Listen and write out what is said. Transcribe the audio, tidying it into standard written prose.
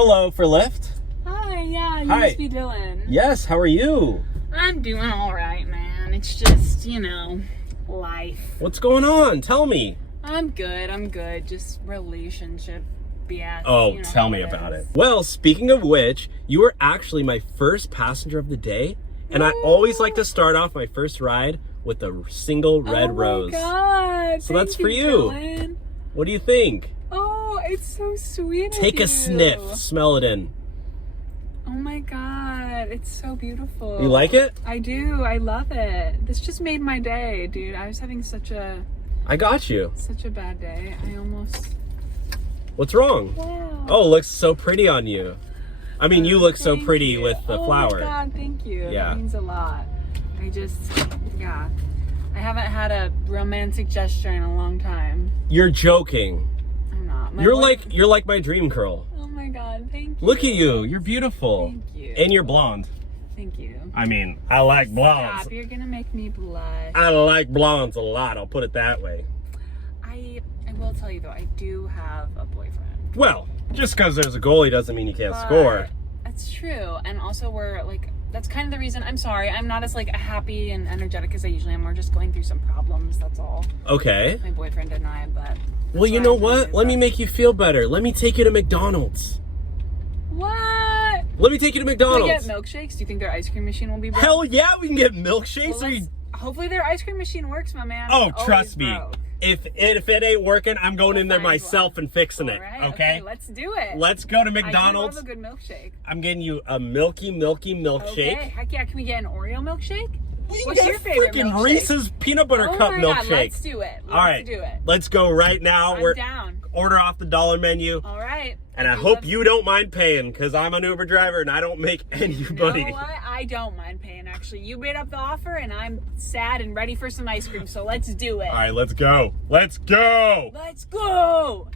Hello for Lyft. Hi, yeah, you Hi. must be Dylan. Yes, how are you? I'm doing all right, man. It's just, life. What's going on? Tell me. I'm good. Just relationship BS. Oh, you know tell how me about is. it. Well, speaking of which, you were actually my first passenger of the day, and I always like to start off my first ride with a single red rose. Oh my God. So that's Thank for you. Dylan. What do you think? Oh, it's so sweet of Take you. a sniff, smell it in. Oh my God, it's so beautiful. You like it? I do. I love it. This just made my day, dude. I was having such a I got you. bad day. I almost. What's wrong? Wow. Oh, it looks so pretty on you. I mean, you look so Thank pretty you. with the Oh flower. my God, thank you. Yeah. That means a lot. I haven't had a romantic gesture in a long time. You're joking. I'm not. You're like my dream girl. Oh my God, thank you. Look at you. You're beautiful. Thank you. And you're blonde. Thank you. I mean, I like blondes. Stop, you're gonna make me blush. I like blondes a lot. I'll put it that way. I will tell you though, I do have a boyfriend. Well, just because there's a goalie doesn't mean you can't But score. That's true. And also that's kind of the reason. I'm sorry, I'm not as happy and energetic as I usually am. We're just going through some problems, that's all. Okay. My boyfriend and I, but Well, you know what? Let me make you feel better. Let me take you to McDonald's. What? Let me take you to Can we McDonald's. get milkshakes? Do you think their ice cream machine will be broke? Hell yeah, we can get milkshakes. Well, Are you- hopefully their ice cream machine works, my man. Oh, It's always trust me. broke. If it ain't working, I'm going in there find one. myself and fixing it. All right, Okay? let's do it. Let's go to I McDonald's. do love a good milkshake. I'm getting you a milky milkshake. Okay, heck yeah. Can we get an Oreo milkshake? We can What's get your a favorite freaking milkshake? Reese's peanut butter Oh cup my God, milkshake. let's do it. All right, do it. let's go right now. I'm down. Order off the dollar menu, All right. and I hope you don't mind paying, because I'm an Uber driver and I don't make any money. You know what? I don't mind paying, actually. You made up the offer, and I'm sad and ready for some ice cream, so let's do it. All right, let's go. Let's go. Let's go!